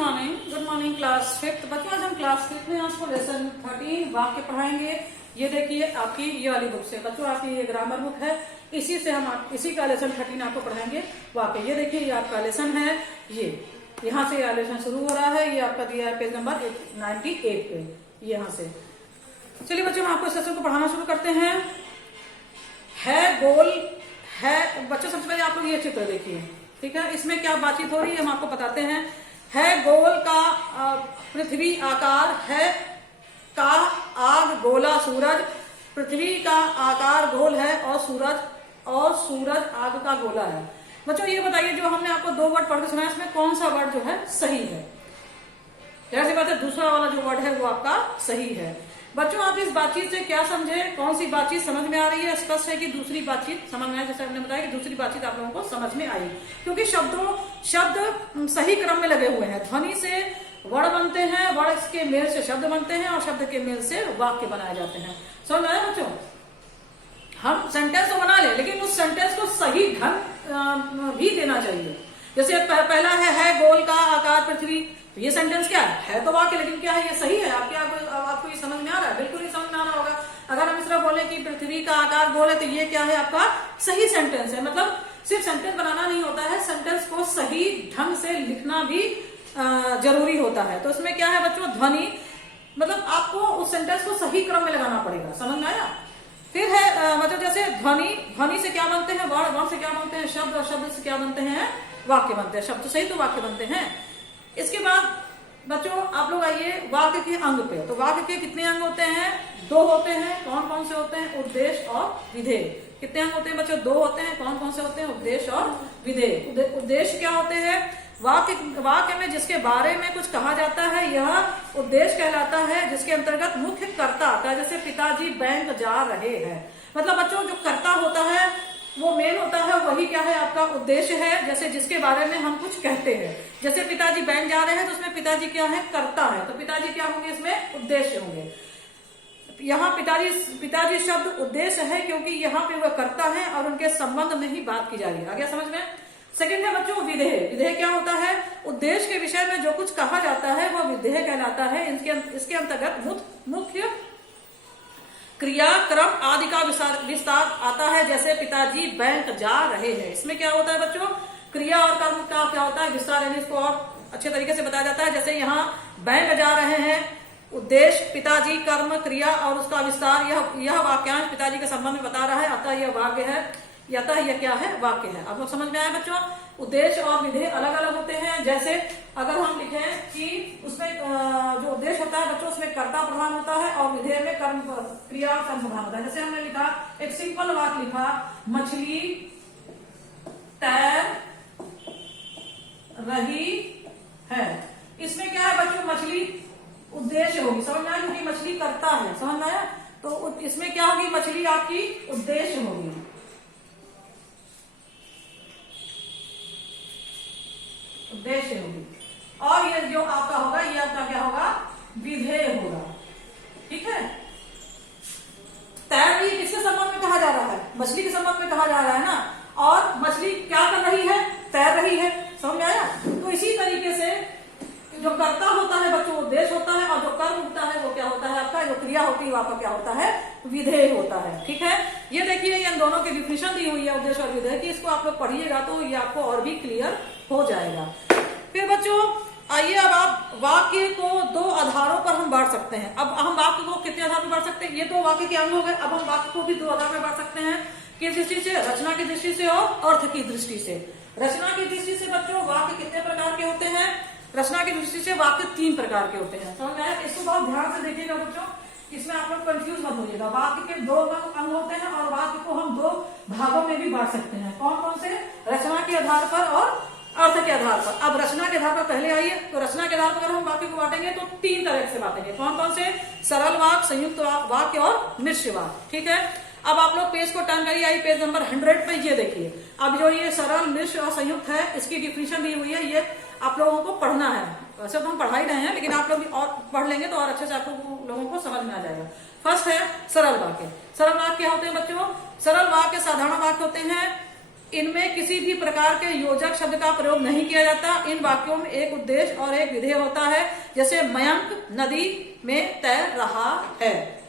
Good morning class fifth. बच्चों आज हम क्लास फिफ्थ में आपको लेसन 13 वाक्य पढ़ाएंगे। ये देखिए आपकी ये वाली बुक से बच्चों, आपकी ये ग्रामर बुक है, इसी से हम इसी का लेसन 13 आपको पढ़ाएंगे वाक्य। ये देखिए ये आपका लेसन है, ये यहाँ से ये लेसन शुरू हो रहा है। ये आपका दिया है पेज नंबर 98 पे, यहाँ से। चलिए बच्चों हम आपको इस लेसन को पढ़ाना शुरू करते हैं। है गोल है बच्चों, सबसे पहले आप लोग ये चित्र देखिए, ठीक है। इसमें क्या बातचीत हो रही है हम आपको बताते हैं। है गोल का पृथ्वी आकार, है का आग गोला सूरज। पृथ्वी का आकार गोल है और सूरज आग का गोला है। बच्चों ये बताइए, जो हमने आपको दो वर्ड पढ़ के सुना है, इसमें कौन सा वर्ड जो है सही है? जाहिर सी बात है दूसरा वाला जो वर्ड है वो आपका सही है। बच्चों आप इस बातचीत से क्या समझे, कौन सी बातचीत समझ में आ रही है? स्पष्ट है कि दूसरी बातचीत समझ में आई, जैसे हमने बताया कि दूसरी बातचीत आप लोगों को समझ में आई, क्योंकि शब्द सही क्रम में लगे हुए हैं। ध्वनि से वर्ण बनते हैं, वर्ण के मेल से शब्द बनते हैं और शब्द के मेल से वाक्य बनाए जाते हैं। समझ में आया बच्चों? हम सेंटेंस तो बना ले, लेकिन उस सेंटेंस को सही ढंग भी देना चाहिए। जैसे पहला है गोल का आकार पृथ्वी, तो ये सेंटेंस क्या है तो वाक्य, लेकिन क्या है ये सही है? आपको ये समझ में आ रहा है? बिल्कुल नहीं समझ में आ रहा होगा। अगर हम इस तरह बोले कि पृथ्वी का आकार गोल है, तो ये क्या है? आपका सही सेंटेंस है। मतलब सिर्फ सेंटेंस बनाना नहीं होता है, सेंटेंस को सही ढंग से लिखना भी जरूरी होता है। तो इसमें क्या है बच्चों? ध्वनि, मतलब आपको उस सेंटेंस को सही क्रम में लगाना पड़ेगा। समझ में आया? फिर है मतलब जैसे ध्वनि से क्या बनते हैं? वर्ण से क्या बनते हैं? शब्द, और शब्द से क्या बनते हैं? वाक्य बनते हैं। शब्द सही तो वाक्य बनते हैं। इसके बाद बच्चों आप लोग आइए वाक्य के अंग पे। तो वाक्य के कितने अंग होते हैं? दो होते हैं। कौन कौन से होते हैं? उद्देश्य और विधेय। कितने अंग होते हैं बच्चों? दो होते हैं। कौन कौन से होते हैं? उद्देश्य और विधेय। उद्देश्य क्या होते हैं? वाक्य में जिसके बारे में कुछ कहा जाता है, यह उद्देश्य कहलाता है, जिसके अंतर्गत मुख्य कर्ता आता है। जैसे पिताजी बैंक जा रहे हैं, मतलब बच्चों जो कर्ता होता है वो मेन होता है, वही क्या है? आपका उद्देश्य है। जैसे जिसके बारे में हम कुछ कहते हैं, जैसे पिताजी बैंक जा रहे हैं, तो उसमें पिताजी क्या है? कर्ता है, तो पिताजी क्या होंगे? इसमें उद्देश्य होंगे। यहाँ पिताजी शब्द उद्देश्य है, क्योंकि यहाँ पे वह कर्ता है और उनके संबंध में ही बात की जा रही है। आ गया समझ में? सेकंड है बच्चों विधेय। विधेय क्या होता है? उद्देश्य के विषय में जो कुछ कहा जाता है वह विधेय कहलाता है। इसके अंतर्गत मुख्य क्रियाक्रम आदि का विस्तार आता है। जैसे पिताजी बैंक जा रहे हैं, इसमें क्या होता है बच्चों? क्रिया और कर्म का क्या होता है? विस्तार, यानी इसको और अच्छे तरीके से बताया जाता है। जैसे यहाँ बैंक जा रहे हैं, उद्देश्य पिताजी, कर्म, क्रिया और उसका विस्तार, यह वाक्यांश पिताजी के संबंध में बता रहा है, अतः यह वाक्य है, अतः यह क्या है? वाक्य है। अब लोग समझ में आया बच्चों? उद्देश्य और विधेय अलग अलग होते हैं। जैसे अगर हम लिखें कि उसमें जो उद्देश्य होता है बच्चों, उसमें कर्ता प्रधान होता है और विधेय में कर्म, क्रिया और कर्म प्रधान होता है। जैसे हमने लिखा एक सिंपल वाक्य लिखा, मछली तैर रही है। इसमें क्या है बच्चों? मछली उद्देश्य होगी। समझ में आया? क्योंकि मछली करता है। समझ में आया? तो इसमें क्या होगी? मछली आपकी उद्देश्य होगी। उद्देश्य होगी। और ये जो आपका होगा, ये आपका क्या होगा? विधेय होगा। ठीक है। तैर रही किसके संबंध में कहा जा रहा है? मछली के संबंध में कहा जा रहा है ना। और मछली क्या कर रही है? तैर रही है। समझ में आया? तो इसी तरीके से जो कर्ता होता है बच्चों उद्देश्य होता है, और जो कर्म होता है वो क्या होता है? आपका जो क्रिया होती है वो आपका क्या होता है? विधेय होता है। ठीक है। ये देखिए इन दोनों की डिफिनेशन दी हुई है, उद्देश्य और विधेय की। इसको आप लोग पढ़िएगा तो ये आपको और भी क्लियर हो जाएगा। फिर बच्चों आइए, अब आप वाक्य को दो आधारों पर हम बांट सकते हैं। अब हम वाक्य को कितने आधार पर बांट सकते हैं? ये तो वाक्य के अंग हो गए। अब हम वाक्य को भी दो आधार में बांट सकते हैं। किस दृष्टि से? रचना की दृष्टि से और अर्थ की दृष्टि से। रचना की दृष्टि से बच्चों वाक्य कितने प्रकार के होते हैं? रचना की दृष्टि से वाक्य 3 प्रकार के होते हैं। समझ में आया? इसको बहुत ध्यान से देखिएगा बच्चों, इसमें आप लोग कंफ्यूज मत होइएगा। वाक्य के 2 अंग होते हैं और वाक्य को हम 2 भागों में भी बांट सकते हैं। कौन कौन से? रचना के आधार पर और अर्थ के आधार पर। अब रचना के आधार पर पहले आइए। तो रचना के आधार पर अगर हम वाक्य को बांटेंगे तो 3 तरह से बांटेंगे। कौन कौन से? सरल वाक्य, संयुक्त वाक्य और मिश्र वाक्य। ठीक है। अब आप लोग पेज को टर्न करिए, आइए पेज नंबर 100 पे। ये देखिए, अब जो ये सरल, मिश्र और संयुक्त है, इसकी डिफिनेशन दी हुई है। ये आप लोगों को पढ़ना है। वैसे तो हम पढ़ा ही रहे हैं, लेकिन आप लोग और पढ़ लेंगे तो और अच्छे से आप लोगों को समझ में आ जाएगा। फर्स्ट है सरल वाक्य। सरल वाक्य क्या होते हैं बच्चों? सरल वाक्य साधारण वाक्य होते हैं इनमें किसी भी प्रकार के योजक शब्द का प्रयोग नहीं किया जाता। इन वाक्यों में एक उद्देश्य और एक विधेय होता है। जैसे मयंक नदी में तैर रहा है,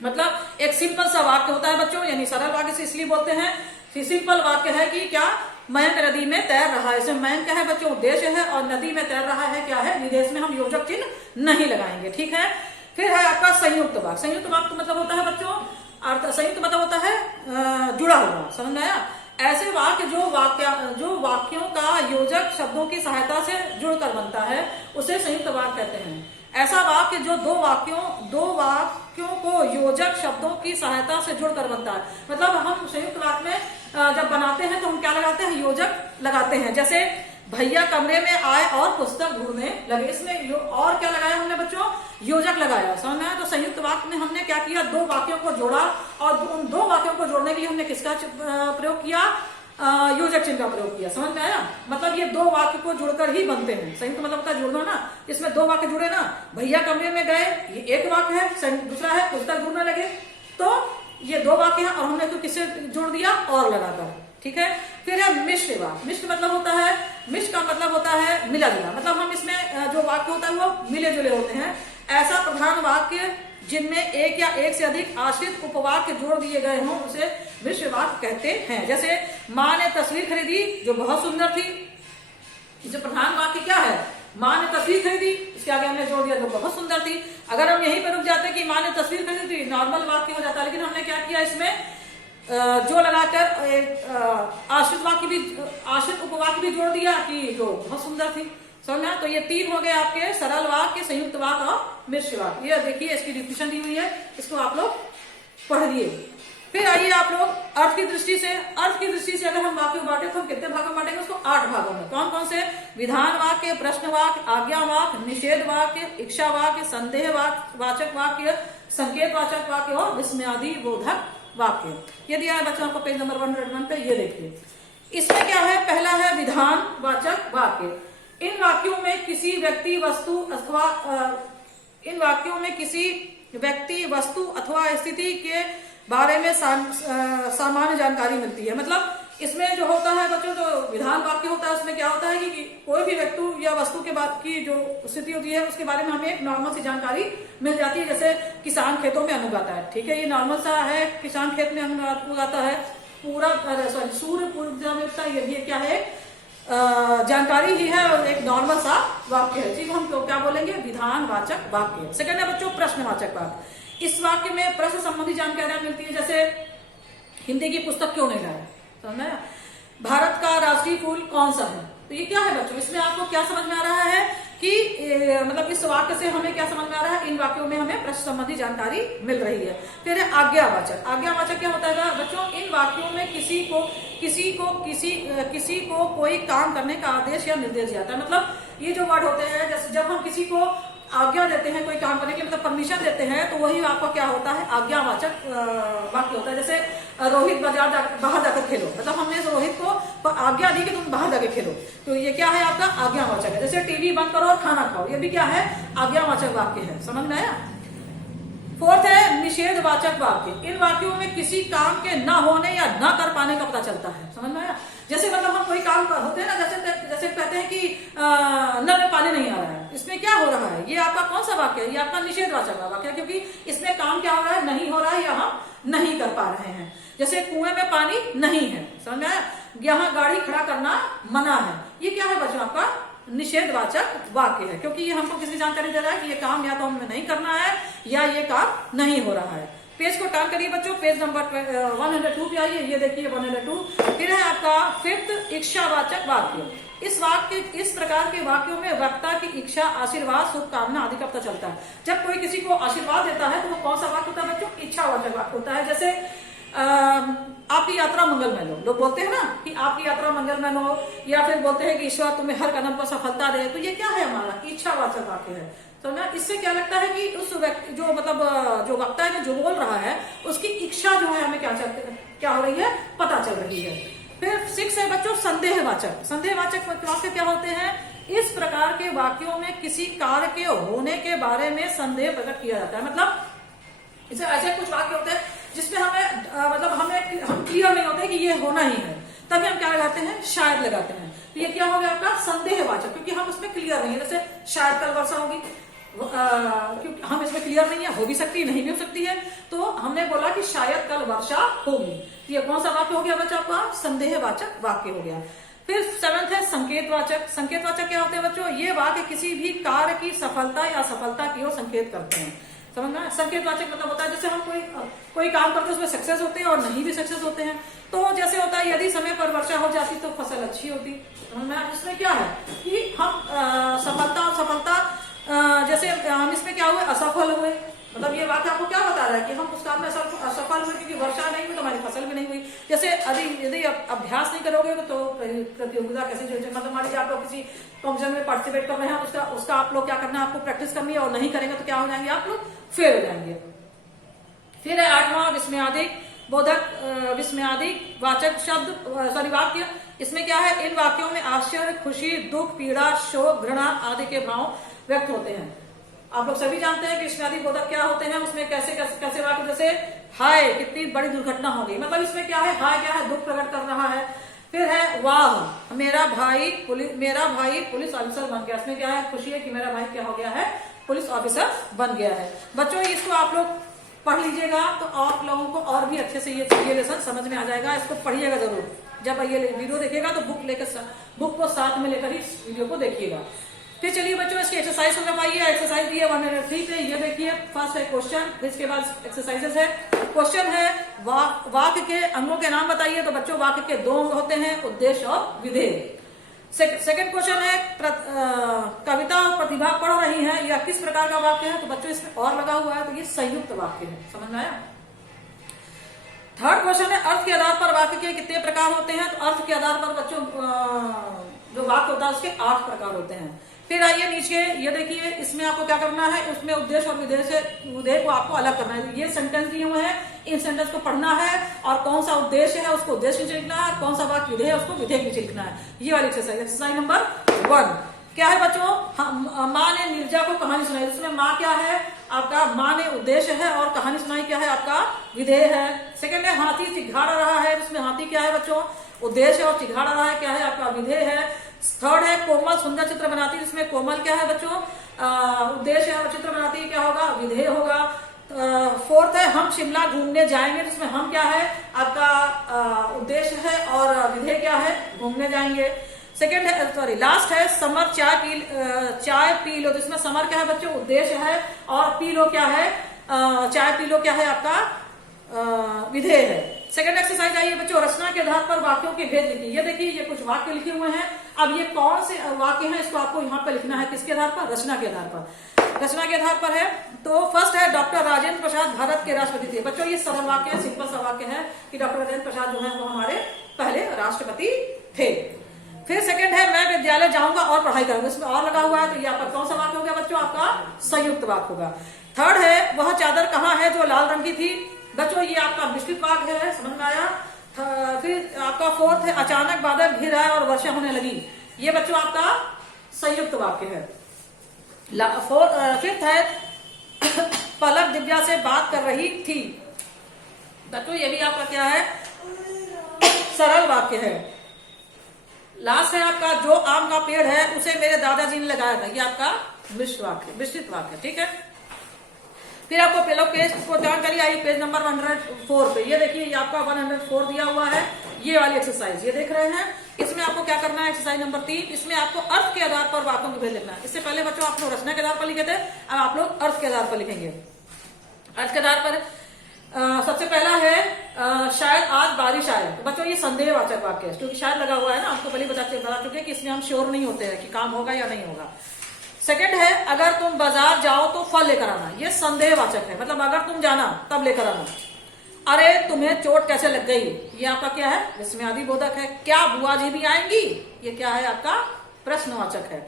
मतलब एक सिंपल सा वाक्य होता है बच्चों, यानी सरल वाक्य से इसलिए बोलते हैं। सिंपल वाक्य है कि क्या मयंक नदी में तैर रहा है। इसमें मयंक क्या है बच्चों, उद्देश्य है, और नदी में तैर रहा है क्या है, विदेश में हम योजक चिन्ह नहीं लगाएंगे। ठीक है। फिर है आपका संयुक्त वाक्य। संयुक्त वाक्य मतलब होता है बच्चों अर्थ, संयुक्त मतलब होता है जुड़ा हुआ, समझ में आया। ऐसे वाक्य जो वाक्यों का योजक शब्दों की सहायता से जुड़कर बनता है उसे संयुक्त वाक्य कहते हैं। ऐसा वाक्य जो दो वाक्यों को योजक शब्दों की सहायता से जुड़कर बनता है, मतलब हम संयुक्त वाक्य में जब बनाते हैं तो हम क्या लगाते हैं, योजक लगाते हैं। जैसे भैया कमरे में आए और पुस्तक ढूंढने लगे, इसमें और क्या लगाया हमने बच्चों, योजक लगाया, समझ में आया। तो संयुक्त वाक्य में हमने क्या किया, दो वाक्यों को जोड़ा, और उन दो वाक्यों को जोड़ने के लिए हमने किसका प्रयोग किया, योजक चिन्ह का प्रयोग किया, समझ में आया। मतलब ये दो वाक्य को जुड़कर ही बनते हैं। संयुक्त मतलब होता है जोड़ना ना, इसमें दो वाक्य जुड़े ना, भैया कमरे में गए ये एक वाक्य है, दूसरा है पुस्तक ढूंढने लगे, तो ये दो वाक्य है और हमने तो किससे जोड़ दिया, और लगाकर। ठीक है। फिर है मिश्र वाक्य। मिश्र मतलब होता है, मिश्र का मतलब होता है मिला जुला, मतलब हम इसमें जो वाक्य होता है वो मिले जुले होते हैं। ऐसा प्रधान वाक्य जिनमें एक या एक से अधिक आश्रित उपवाक्य जोड़ दिए गए हों उसे मिश्र वाक्य कहते हैं। जैसे माँ ने तस्वीर खरीदी जो बहुत सुंदर थी, जो प्रधान वाक्य क्या है, माँ ने तस्वीर खरीदी, इसके आगे हमने जोड़ दिया जो बहुत सुंदर थी। अगर हम यहीं पर रुक जाते कि माँ ने तस्वीर खरीदी थी, नॉर्मल वाक्य हो जाता, लेकिन हमने क्या किया, इसमें जो लगाकर आश्रित उपवाक्य भी जोड़ दिया कि जो बहुत सुंदर थी, समझना। तो ये तीन हो गए आपके सरल वाक्य, संयुक्त वाक्य और मिश्र वाक्य। ये देखिए इसकी डिफिनेशन दी हुई है, इसको आप लोग पढ़िए। फिर आइए आप लोग अर्थ की दृष्टि से अगर हम वाक्य बांटे तो हम कितने भागों में बांटेंगे उसको, 8 भागों में। कौन कौन से, विधान वाक्य, प्रश्न वाक्य, आज्ञा वाक्य, निषेध वाक्य, इच्छा वाक्य, संदेह वाचक वाक्य, संकेत वाचक वाक्य और विस्मयादि बोधक वाक्य। ये दिया है बच्चों आपको पेज नंबर 101 पे, ये देखिए। इसमें क्या है, पहला है विधान वाचक वाक्य। इन वाक्यों में किसी व्यक्ति वस्तु अथवा स्थिति के बारे में सामान्य जानकारी मिलती है। मतलब इसमें जो होता है बच्चों, जो विधान वाक्य होता है उसमें क्या होता है कि कोई भी व्यक्ति या वस्तु के बारे की जो स्थिति होती है उसके बारे में हमें एक नॉर्मल सी जानकारी मिल जाती है। जैसे किसान खेतों में अन्न उगाता है, ठीक है, ये नॉर्मल सा है, किसान खेत में अन्न उगाता है, सूर्य पूर्व दिशा में उगता है, ये भी क्या है, जानकारी ही है और एक नॉर्मल सा वाक्य है। ठीक, हम क्या बोलेंगे, विधान वाचक वाक्य। सेकंड है बच्चों प्रश्नवाचक वाक्य। इस वाक्य में प्रश्न संबंधी जानकारियां मिलती है। जैसे हिंदी की पुस्तक क्यों नहीं लाया, समझ में, भारत का राष्ट्रीय फूल कौन सा है। तो ये क्या है बच्चों, इसमें आपको क्या समझ में आ रहा है कि मतलब इस वाक्य से हमें क्या समझ में आ रहा है, इन वाक्यों में हमें प्रश्न संबंधी जानकारी मिल रही है। फिर है आज्ञावाचक। आज्ञावाचक क्या होता है बच्चों, इन वाक्यों में किसी को कोई काम करने का आदेश या निर्देश जाता है। मतलब ये जो वर्ड होते हैं, जैसे जब हम किसी को आज्ञा देते हैं कोई काम करने की, मतलब परमिशन देते हैं, तो वही आपका क्या होता है, आज्ञावाचक वाक्य होता है। जैसे रोहित बाहर जाकर खेलो, मतलब हमने रोहित को आज्ञा दी कि तुम बाहर जाकर खेलो, तो ये क्या है आपका आज्ञावाचक है। जैसे टीवी बंद करो और खाना खाओ, ये भी क्या है, आज्ञावाचक वाक्य है, समझ में आया। फोर्थ है निषेधवाचक वाक्य। इन वाक्यों में किसी काम के न होने या न कर पाने का पता चलता है, समझ में आया। जैसे मतलब हम कोई काम होते हैं ना, जैसे कहते हैं कि नल में पानी नहीं आ रहा है, इसमें क्या हो रहा है, ये आपका कौन सा वाक्य है, ये आपका निषेधवाचक वाक्य है, क्योंकि इसमें काम क्या हो रहा है, नहीं हो रहा है या हम नहीं कर पा रहे हैं। जैसे कुएं में पानी नहीं है, समझ में आया, यहाँ गाड़ी खड़ा करना मना है, ये क्या है बच्चों आपका निषेधवाचक वाक्य है, क्योंकि ये हमको किसी जानकारी दे रहा है कि ये काम या तो हमें नहीं करना है या ये काम नहीं हो रहा है। पेज को टर्न करिए बच्चों, पेज नंबर 102 पे आइए, ये देखिए 102। फिर है आपका फिफ्थ इच्छावाचक वाक्य। इस प्रकार के वाक्यों में वक्ता की इच्छा, आशीर्वाद, शुभकामना आदि का पता चलता है। जब कोई किसी को आशीर्वाद देता है तो वो कौन सा वाक्य होता है बच्चों, इच्छावाचक वाक्य होता है। जैसे आपकी यात्रा मंगलमय हो, लोग बोलते हैं ना कि आपकी यात्रा मंगलमय हो, या फिर बोलते हैं कि ईश्वर तुम्हें हर कदम पर सफलता दे, तो ये क्या है, हमारा इच्छावाचक वाक्य है। तो ना इससे क्या लगता है कि उस व्यक्ति जो मतलब जो वक्ता है जो बोल रहा है उसकी इच्छा जो है हमें क्या हो रही है, पता चल रही है। फिर 6 है बच्चों संदेहवाचक। संदेहवाचक वाक्य क्या होते हैं, इस प्रकार के वाक्यों में किसी कार्य के होने के बारे में संदेह प्रकट किया जाता है। मतलब ऐसे कुछ वाक्य होते हैं जिसमें हम क्लियर नहीं होते कि ये होना ही है, तभी हम क्या लगाते हैं, शायद लगाते हैं। तो ये क्या हो गया आपका संदेहवाचक, क्योंकि हम उसमें क्लियर नहीं है। जैसे शायद कल वर्षा होगी, क्योंकि हम इसमें क्लियर नहीं है, हो भी सकती है, नहीं भी हो सकती है, तो हमने बोला कि शायद कल वर्षा होगी। तो ये कौन सा वाक्य हो गया बच्चा आपका, संदेहवाचक वाक्य हो गया। फिर 7th है संकेतवाचक। संकेतवाचक क्या होते हैं बच्चों, ये वाक्य किसी भी कार्य की सफलता या असफलता की ओर संकेत करते हैं। समझना, संकेतवाचक मतलब होता है जैसे हम कोई काम करते हैं उसमें सक्सेस होते हैं और नहीं भी सक्सेस होते हैं। तो जैसे होता है यदि समय पर वर्षा हो जाती तो फसल अच्छी होती। इसमें क्या है कि हम सफलता और सफलता, जैसे हम इसमें क्या हुए, असफल हुए। मतलब ये वाक्य आपको क्या बता रहा है कि हम उस काम में असफल हुए क्योंकि वर्षा नहीं हुई तो हमारी फसल भी नहीं हुई। जैसे यदि अभ्यास नहीं करोगे तो प्रतियोगिता कैसे, मतलब मान लीजिए आप लोग किसी कॉम्पिटिशन में पार्टिसिपेट कर रहे हैं, उसका आप लोग क्या करना है, आपको प्रैक्टिस करनी है, और नहीं करेंगे तो क्या हो जाएंगे, आप लोग फेल हो जाएंगे। फिर है 8वां विस्मयादिक बोधक विस्मयादिक वाचक शब्द वाक्य। इसमें क्या है, इन वाक्यों में आश्चर्य, खुशी, दुख, पीड़ा, शोक, घृणा आदि के भाव व्यक्त होते हैं। आप लोग सभी जानते हैं कि विस्मयादिक बोधक क्या होते हैं, उसमें कैसे कैसे वाक्य, जैसे हाय कितनी बड़ी दुर्घटना हो गई, मतलब इसमें क्या है, हाय क्या है, दुख प्रकट कर रहा है। फिर है वाह मेरा भाई पुलिस ऑफिसर बन गया। इसमें क्या है, खुशी है कि मेरा भाई क्या हो गया है, पुलिस ऑफिसर बन गया है। बच्चों इसको आप लोग पढ़ लीजिएगा तो आप लोगों को और भी अच्छे से ये लेसन समझ में आ जाएगा। इसको पढ़िएगा जरूर, जब ये वीडियो देखिएगा तो बुक को साथ में लेकर ही इस वीडियो को देखिएगा। फिर चलिए बच्चों इसकी एक्सरसाइज को करवाइए। एक्सरसाइज दी है 103 पे, ये देखिए फर्स्ट है क्वेश्चन, इसके बाद एक्सरसाइजेस है। क्वेश्चन है वाक्य के अंगों के नाम बताइए। तो बच्चों वाक्य के 2 अंग होते हैं, उद्देश्य और विधेय। सेकंड क्वेश्चन है कविता और प्रतिभा पढ़ रही है, यह किस प्रकार का वाक्य है। तो बच्चों इसमें और लगा हुआ है, तो ये संयुक्त वाक्य है, समझ में आया। थर्ड क्वेश्चन है अर्थ के आधार पर वाक्य के कितने प्रकार होते हैं। तो अर्थ के आधार पर बच्चों जो वाक्य होता है उसके 8 प्रकार होते हैं। फिर आइए नीचे, ये देखिए इसमें आपको क्या करना है, उसमें उद्देश्य और विधेय को आपको अलग करना है। ये सेंटेंस दिए हुए हैं, इन सेंटेंस को पढ़ना है और कौन सा उद्देश्य है उसको उद्देश्य नीचे लिखना है, कौन सा वाक्य विधेय है उसको विधेय नीचे लिखना है। ये वाली एक्सरसाइज नंबर 1 क्या है बच्चों, माँ ने नीरजा को कहानी सुनाई। इसमें माँ क्या है आपका, माँ ने उद्देश्य है और कहानी सुनाई क्या है आपका विधेय है। सेकंड है हाथी चिघाड़ रहा है, जिसमें हाथी क्या है बच्चों, उद्देश्य और चिघाड़ रहा है क्या है आपका विधेय है। थर्ड है कोमल सुंदर चित्र बनाती है, जिसमें कोमल क्या है बच्चों, उद्देश्य है और चित्र बनाती है क्या होगा, विधेय होगा। फोर्थ है हम शिमला घूमने जाएंगे, जिसमें हम क्या है आपका उद्देश्य है और विधेय क्या है, घूमने जाएंगे। सेकेंड है लास्ट है समर चाय पी लो, जिसमें समर क्या है बच्चों, उद्देश्य है और पी लो क्या है, चाय पी लो क्या है आपका विधेय है। सेकंड एक्सरसाइज आइए बच्चों, रचना के आधार पर वाक्यों के भेद लिखिए। ये देखिए ये कुछ वाक्य लिखे हुए हैं, अब ये कौन से वाक्य हैं इसको आपको यहाँ पे लिखना है, किसके आधार पर, रचना के आधार पर। रचना के आधार पर है तो फर्स्ट है डॉक्टर राजेंद्र प्रसाद भारत के राष्ट्रपति थे। बच्चों ये सरल वाक्य है, सिंपल सा वाक्य है कि डॉक्टर राजेंद्र प्रसाद जो है वो हमारे पहले राष्ट्रपति थे। फिर सेकंड है मैं विद्यालय जाऊंगा और पढ़ाई करूंगा, इसमें और लगा हुआ है, तो ये आपका कौन सा वाक्य हो गया बच्चों, आपका संयुक्त वाक्य होगा। थर्ड है वह चादर कहाँ है जो लाल रंग की थी। बच्चों ये आपका मिश्रित वाक्य है, समझ में आया। फिर आपका फोर्थ है अचानक बादल घिर आए और वर्षा होने लगी, ये बच्चों आपका संयुक्त वाक्य है। फिफ्थ है पलक दिव्या से बात कर रही थी। बच्चों ये भी आपका क्या है, सरल वाक्य है। लास्ट है आपका जो आम का पेड़ है उसे मेरे दादाजी ने लगाया था, ये आपका मिश्रित वाक्य, ठीक है। फिर आपको पहले पेज को जानकारी आई, पेज नंबर 104 पे, ये देखिए ये आपका 104 दिया हुआ है, ये वाली एक्सरसाइज ये देख रहे हैं। इसमें आपको क्या करना है, एक्सरसाइज नंबर 3, इसमें आपको अर्थ के आधार पर वाक्यों के भेद लिखना है। इससे पहले बच्चों आप लोग रचना के आधार पर लिखे थे, अब आप लोग अर्थ के आधार पर लिखेंगे। अर्थ के आधार पर सबसे पहला है शायद आज बारिश आए। तो बच्चों ये संदेहवाचक वाक्य है, क्योंकि शायद लगा हुआ है ना, आपको पहले बता चुके कि इसमें हम श्योर नहीं होते हैं कि काम होगा या नहीं होगा। सेकंड है अगर तुम बाजार जाओ तो फल लेकर आना, ये संदेहवाचक है, मतलब अगर तुम जाना तब लेकर आना। अरे तुम्हें चोट कैसे लग गई, ये आपका क्या है, विस्मयादि बोधक है। क्या बुआ जी भी आएंगी, ये क्या है आपका प्रश्नवाचक है।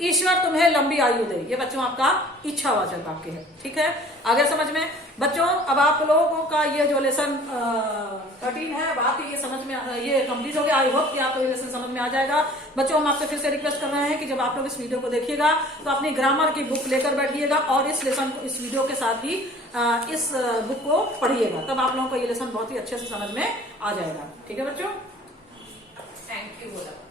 ईश्वर तुम्हें लंबी आयु दे, ये बच्चों आपका इच्छावाचक वाक्य है, ठीक है। आगे समझ में बच्चों, अब आप लोगों का ये जो लेसन 13 है बाकी ये समझ में ये कंप्लीट हो गया। आई होप कि आपको ये लेसन समझ में आ जाएगा। बच्चों हम आपसे फिर से रिक्वेस्ट कर रहे हैं कि जब आप लोग इस वीडियो को देखिएगा तो अपनी ग्रामर की बुक लेकर बैठिएगा और इस लेसन को, इस वीडियो के साथ ही इस बुक को पढ़िएगा, तब आप लोगों को ये लेसन बहुत ही अच्छे से समझ में आ जाएगा, ठीक है बच्चों। थैंक यू बोला।